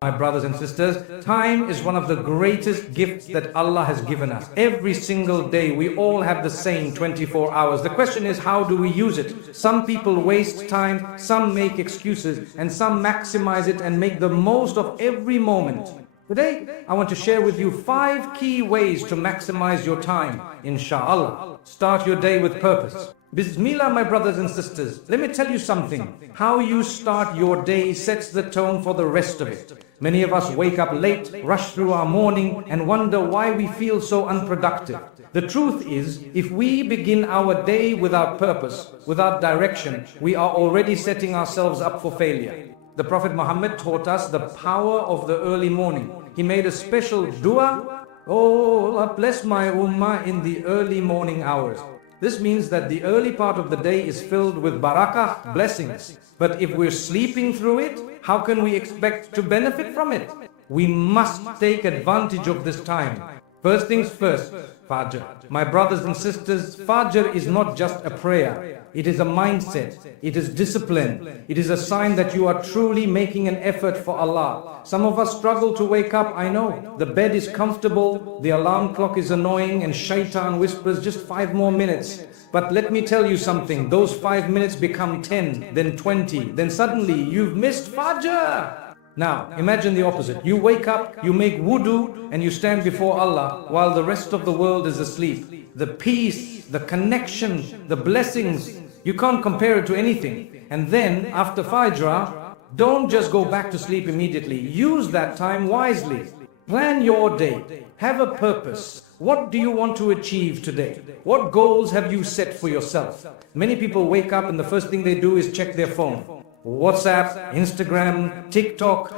My brothers and sisters, time is one of the greatest gifts that Allah has given us. Every single day, we all have the same 24 hours. The question is, how do we use it? Some people waste time, some make excuses, and some maximize it and make the most of every moment. Today, I want to share with you 5 key ways to maximize your time, inshallah. Start your day with purpose. Bismillah, my brothers and sisters. Let me tell you something. How you start your day sets the tone for the rest of it. Many of us wake up late, rush through our morning, and wonder why we feel so unproductive. The truth is, if we begin our day without purpose, without direction, we are already setting ourselves up for failure. The Prophet Muhammad taught us the power of the early morning. He made a special dua, "Oh Allah, bless my ummah in the early morning hours." This means that the early part of the day is filled with barakah, blessings. But if we're sleeping through it, how can we expect to benefit from it? We must take advantage of this time. First things first, Fajr. My brothers and sisters, Fajr is not just a prayer. It is a mindset. It is discipline. It is a sign that you are truly making an effort for Allah. Some of us struggle to wake up, I know. The bed is comfortable, the alarm clock is annoying, and shaitan whispers just 5 more minutes. But let me tell you something, those 5 minutes become 10, then 20, then suddenly you've missed Fajr. Now, imagine the opposite. You wake up, you make wudu, and you stand before Allah while the rest of the world is asleep. The peace, the connection, the blessings, you can't compare it to anything. And then, after Fajr, don't just go back to sleep immediately. Use that time wisely. Plan your day. Have a purpose. What do you want to achieve today? What goals have you set for yourself? Many people wake up and the first thing they do is check their phone. WhatsApp, Instagram, TikTok.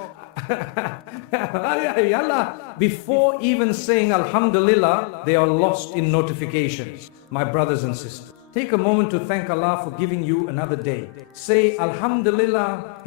Before even saying Alhamdulillah, they are lost in notifications. My brothers and sisters, take a moment to thank Allah for giving you another day. Say Alhamdulillah.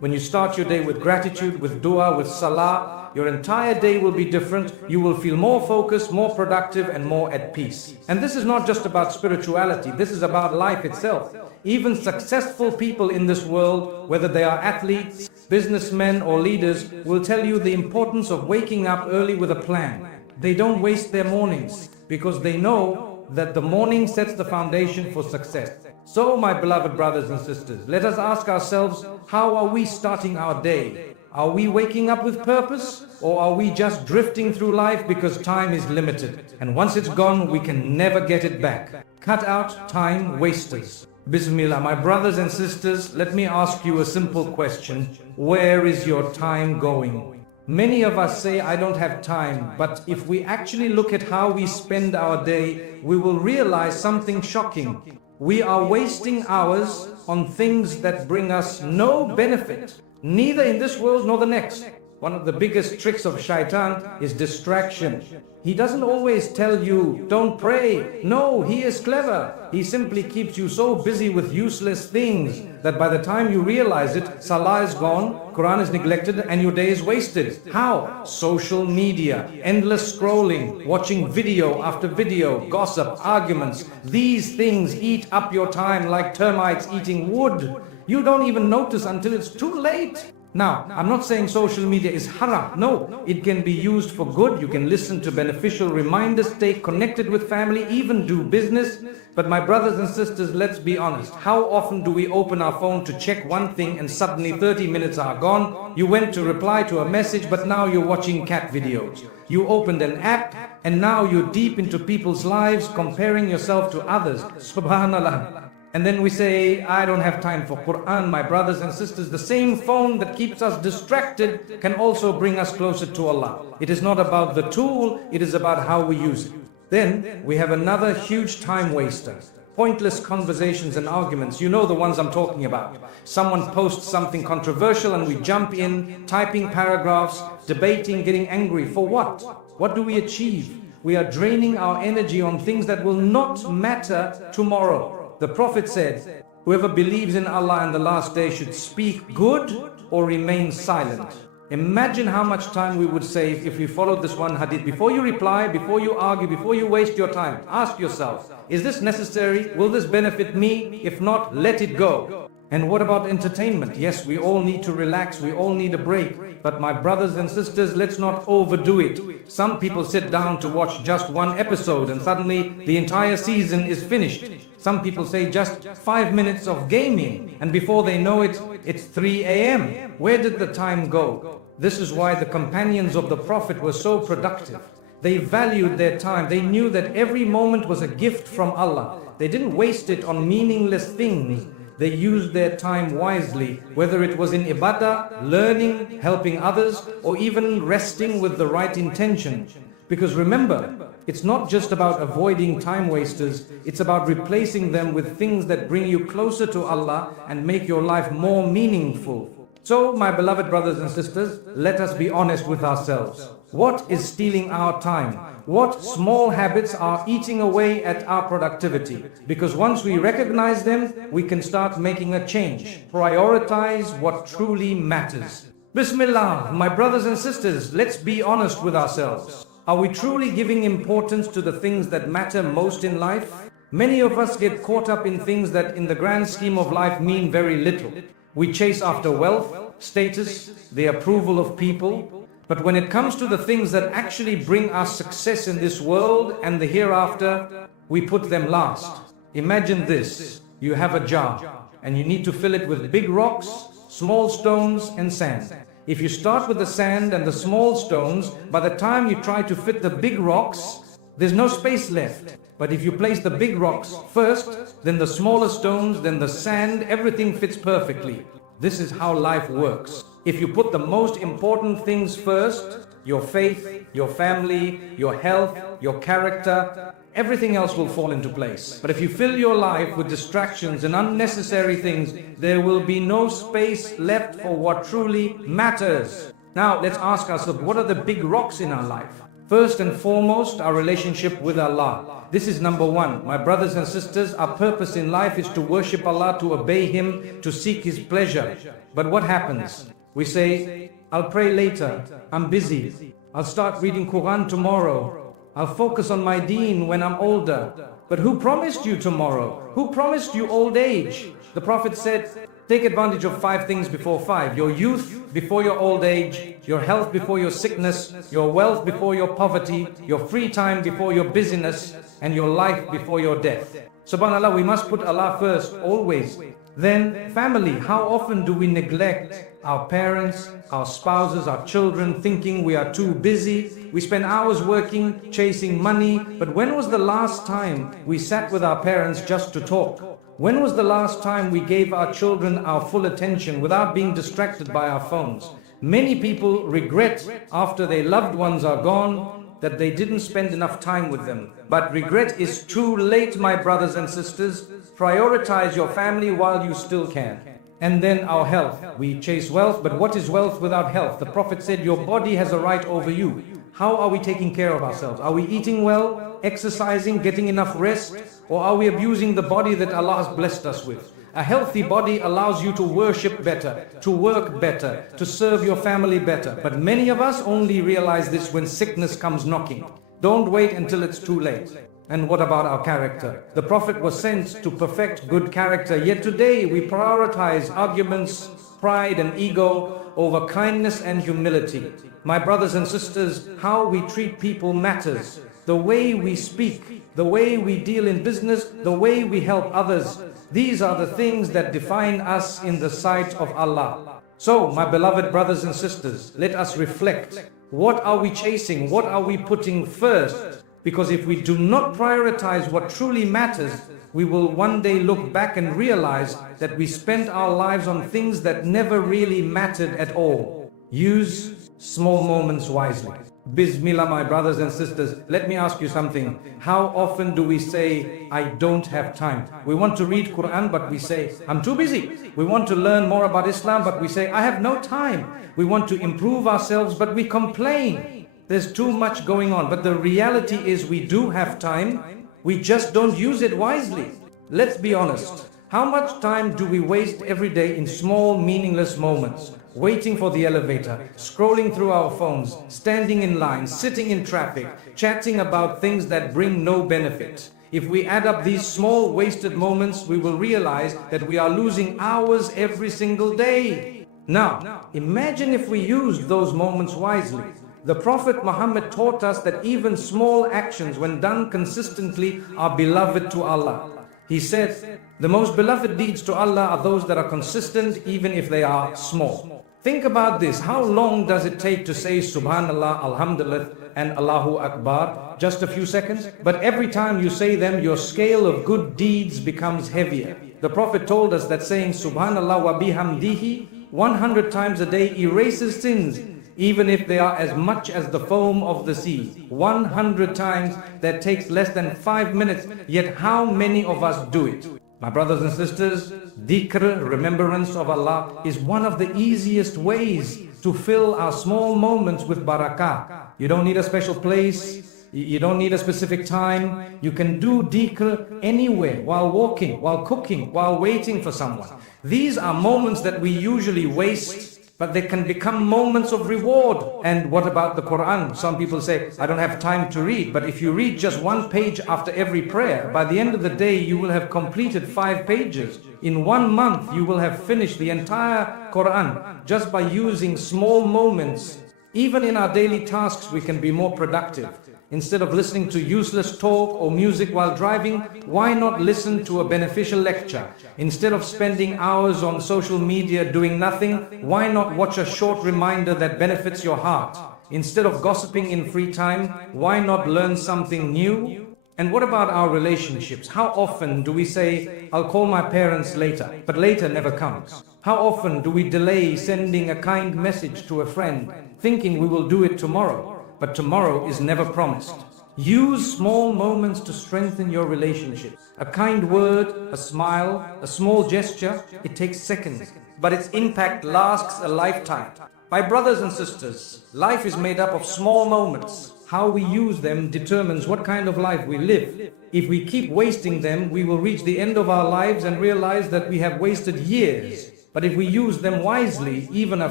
When you start your day with gratitude, with dua, with salah, your entire day will be different. You will feel more focused, more productive, and more at peace. And this is not just about spirituality. This is about life itself. Even successful people in this world, whether they are athletes, businessmen, or leaders, will tell you the importance of waking up early with a plan. They don't waste their mornings because they know that the morning sets the foundation for success. So, my beloved brothers and sisters, let us ask ourselves, how are we starting our day? Are we waking up with purpose, or are we just drifting through life because time is limited? And once it's gone, we can never get it back. Cut out time wasters. Bismillah, my brothers and sisters, let me ask you a simple question. Where is your time going? Many of us say, I don't have time, but if we actually look at how we spend our day, we will realize something shocking. We are wasting hours on things that bring us no benefit, neither in this world nor the next. One of the biggest tricks of shaitan is distraction. He doesn't always tell you, don't pray. No, he is clever. He simply keeps you so busy with useless things that by the time you realize it, salah is gone, Quran is neglected, and your day is wasted. How? Social media, endless scrolling, watching video after video, gossip, arguments. These things eat up your time like termites eating wood. You don't even notice until it's too late. Now, I'm not saying social media is haram. No, it can be used for good. You can listen to beneficial reminders, stay connected with family, even do business. But my brothers and sisters, let's be honest. How often do we open our phone to check one thing and suddenly 30 minutes are gone? You went to reply to a message, but now you're watching cat videos. You opened an app and now you're deep into people's lives, comparing yourself to others. Subhanallah. And then we say, I don't have time for Quran. My brothers and sisters, the same phone that keeps us distracted can also bring us closer to Allah. It is not about the tool, it is about how we use it. Then we have another huge time waster. Pointless conversations and arguments. You know the ones I'm talking about. Someone posts something controversial and we jump in, typing paragraphs, debating, getting angry. For what? What do we achieve? We are draining our energy on things that will not matter tomorrow. The Prophet said, whoever believes in Allah and the last day should speak good or remain silent. Imagine how much time we would save if we followed this one hadith. Before you reply, before you argue, before you waste your time, ask yourself, is this necessary? Will this benefit me? If not, let it go. And what about entertainment? Yes, we all need to relax, we all need a break. But my brothers and sisters, let's not overdo it. Some people sit down to watch just one episode and suddenly the entire season is finished. Some people say just 5 minutes of gaming and before they know it, it's 3 a.m. Where did the time go? This is why the companions of the Prophet were so productive. They valued their time. They knew that every moment was a gift from Allah. They didn't waste it on meaningless things. They used their time wisely, whether it was in ibadah, learning, helping others, or even resting with the right intention. Because remember, it's not just about avoiding time wasters, it's about replacing them with things that bring you closer to Allah and make your life more meaningful. So, my beloved brothers and sisters, let us be honest with ourselves. What is stealing our time? What small habits are eating away at our productivity? Because once we recognize them, we can start making a change. Prioritize what truly matters. Bismillah, my brothers and sisters, let's be honest with ourselves. Are we truly giving importance to the things that matter most in life? Many of us get caught up in things that in the grand scheme of life mean very little. We chase after wealth, status, the approval of people. But when it comes to the things that actually bring us success in this world and the hereafter, we put them last. Imagine this. You have a jar and you need to fill it with big rocks, small stones and sand. If you start with the sand and the small stones, by the time you try to fit the big rocks, there's no space left. But if you place the big rocks first, then the smaller stones, then the sand, everything fits perfectly. This is how life works. If you put the most important things first, your faith, your family, your health, your character, everything else will fall into place. But if you fill your life with distractions and unnecessary things, there will be no space left for what truly matters. Now, let's ask ourselves, what are the big rocks in our life? First and foremost, our relationship with Allah. This is number one. My brothers and sisters, our purpose in life is to worship Allah, to obey Him, to seek His pleasure. But what happens? We say, I'll pray later, I'm busy. I'll start reading Quran tomorrow. I'll focus on my deen when I'm older. But who promised you tomorrow? Who promised you old age? The Prophet said, take advantage of 5 things before 5. Your youth before your old age, your health before your sickness, your wealth before your poverty, your free time before your busyness, and your life before your death. Subhanallah, we must put Allah first, always. Then family, how often do we neglect our parents, our spouses, our children, thinking we are too busy? We spend hours working, chasing money, but when was the last time we sat with our parents just to talk? When was the last time we gave our children our full attention without being distracted by our phones? Many people regret after their loved ones are gone that they didn't spend enough time with them. But regret is too late, my brothers and sisters. Prioritize your family while you still can. And then our health. We chase wealth, but what is wealth without health? The Prophet said, your body has a right over you. How are we taking care of ourselves? Are we eating well, exercising, getting enough rest? Or are we abusing the body that Allah has blessed us with? A healthy body allows you to worship better, to work better, to serve your family better. But many of us only realize this when sickness comes knocking. Don't wait until it's too late. And what about our character? The Prophet was sent to perfect good character, yet today we prioritize arguments, pride and ego over kindness and humility. My brothers and sisters, how we treat people matters. The way we speak, the way we deal in business, the way we help others. These are the things that define us in the sight of Allah. So, my beloved brothers and sisters, let us reflect. What are we chasing? What are we putting first? Because if we do not prioritize what truly matters, we will one day look back and realize that we spent our lives on things that never really mattered at all. Use small moments wisely. Bismillah, my brothers and sisters, let me ask you something. How often do we say, I don't have time? We want to read Quran, but we say, I'm too busy. We want to learn more about Islam, but we say, I have no time. We want to improve ourselves, but we complain. There's too much going on. But the reality is we do have time. We just don't use it wisely. Let's be honest. How much time do we waste every day in small, meaningless moments? Waiting for the elevator, scrolling through our phones, standing in line, sitting in traffic, chatting about things that bring no benefit. If we add up these small wasted moments, we will realize that we are losing hours every single day. Now, imagine if we used those moments wisely. The Prophet Muhammad taught us that even small actions, when done consistently, are beloved to Allah. He said, the most beloved deeds to Allah are those that are consistent, even if they are small. Think about this. How long does it take to say Subhanallah, Alhamdulillah, and Allahu Akbar? Just a few seconds. But every time you say them, your scale of good deeds becomes heavier. The Prophet told us that saying Subhanallah wa bihamdihi 100 times a day erases sins, even if they are as much as the foam of the sea. 100 times, that takes less than 5 minutes, yet how many of us do it? My brothers and sisters, dhikr, remembrance of Allah, is one of the easiest ways to fill our small moments with barakah. You don't need a special place, you don't need a specific time. You can do dhikr anywhere, while walking, while cooking, while waiting for someone. These are moments that we usually waste, but they can become moments of reward. And what about the Quran? Some people say, I don't have time to read. But if you read just one page after every prayer, by the end of the day, you will have completed 5 pages. In 1 month, you will have finished the entire Quran just by using small moments. Even in our daily tasks, we can be more productive. Instead of listening to useless talk or music while driving, why not listen to a beneficial lecture? Instead of spending hours on social media doing nothing, why not watch a short reminder that benefits your heart? Instead of gossiping in free time, why not learn something new? And what about our relationships? How often do we say, I'll call my parents later, but later never comes? How often do we delay sending a kind message to a friend, thinking we will do it tomorrow? But tomorrow is never promised. Use small moments to strengthen your relationship. A kind word, a smile, a small gesture, it takes seconds, but its impact lasts a lifetime. My brothers and sisters, life is made up of small moments. How we use them determines what kind of life we live. If we keep wasting them, we will reach the end of our lives and realize that we have wasted years. But if we use them wisely, even a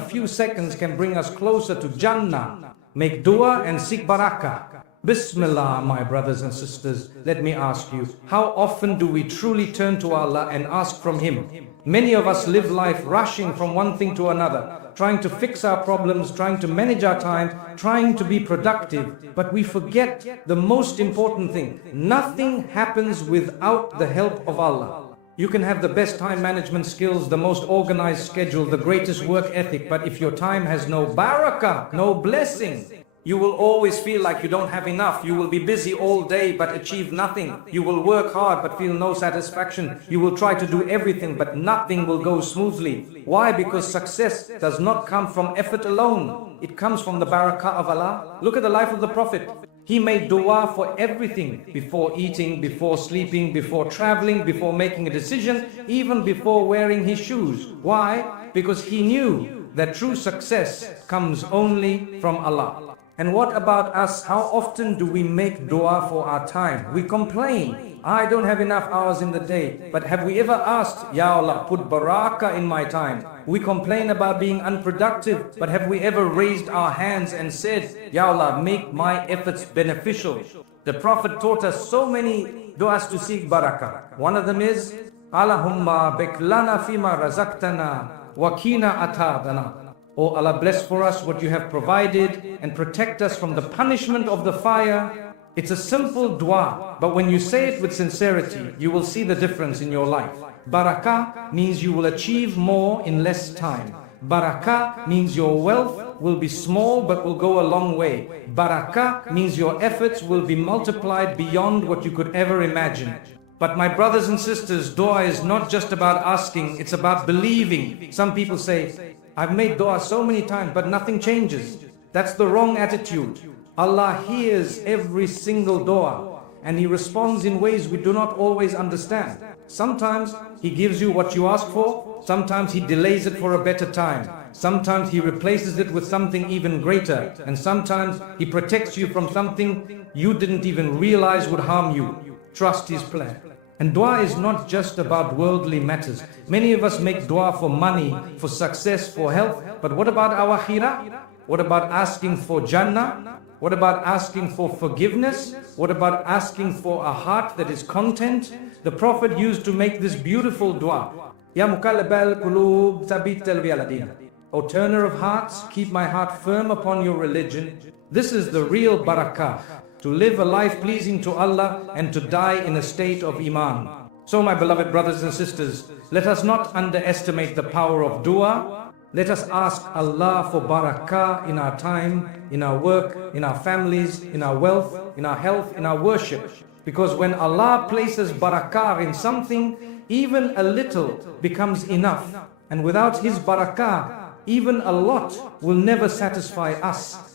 few seconds can bring us closer to Jannah. Make dua and seek barakah. Bismillah, my brothers and sisters, let me ask you, how often do we truly turn to Allah and ask from Him? Many of us live life rushing from one thing to another, trying to fix our problems, trying to manage our time, trying to be productive, but we forget the most important thing. Nothing happens without the help of Allah. You can have the best time management skills, the most organized schedule, the greatest work ethic, but if your time has no barakah, no blessing, you will always feel like you don't have enough. You will be busy all day but achieve nothing. You will work hard but feel no satisfaction. You will try to do everything but nothing will go smoothly. Why? Because success does not come from effort alone. It comes from the barakah of Allah. Look at the life of the Prophet. He made dua for everything, before eating, before sleeping, before traveling, before making a decision, even before wearing his shoes. Why? Because he knew that true success comes only from Allah. And what about us? How often do we make dua for our time? We complain, I don't have enough hours in the day. But have we ever asked, Ya Allah, put barakah in my time? We complain about being unproductive, but have we ever raised our hands and said, Ya Allah, make my efforts beneficial? The Prophet taught us so many du'as to seek barakah. One of them is, Allahumma beklana fima razaqtana wakina atadana. Oh Allah, bless for us what you have provided and protect us from the punishment of the fire. It's a simple dua, but when you say it with sincerity, you will see the difference in your life. Barakah means you will achieve more in less time. Barakah means your wealth will be small but will go a long way. Barakah means your efforts will be multiplied beyond what you could ever imagine. But my brothers and sisters, dua is not just about asking, it's about believing. Some people say, I've made dua so many times but nothing changes. That's the wrong attitude. Allah hears every single dua and He responds in ways we do not always understand. Sometimes He gives you what you ask for, sometimes He delays it for a better time, sometimes He replaces it with something even greater, and sometimes He protects you from something you didn't even realize would harm you. Trust His plan. And dua is not just about worldly matters. Many of us make dua for money, for success, for health, but what about our akhirah? What about asking for Jannah? What about asking for forgiveness? What about asking for a heart that is content? The Prophet used to make this beautiful dua. Ya muqallib al-qulub, thabbit qalbi ala din. O turner of hearts, keep my heart firm upon your religion. This is the real barakah, to live a life pleasing to Allah and to die in a state of iman. So my beloved brothers and sisters, let us not underestimate the power of dua. Let us ask Allah for barakah in our time, in our work, in our families, in our wealth, in our health, in our worship. Because when Allah places barakah in something, even a little becomes enough. And without His barakah, even a lot will never satisfy us.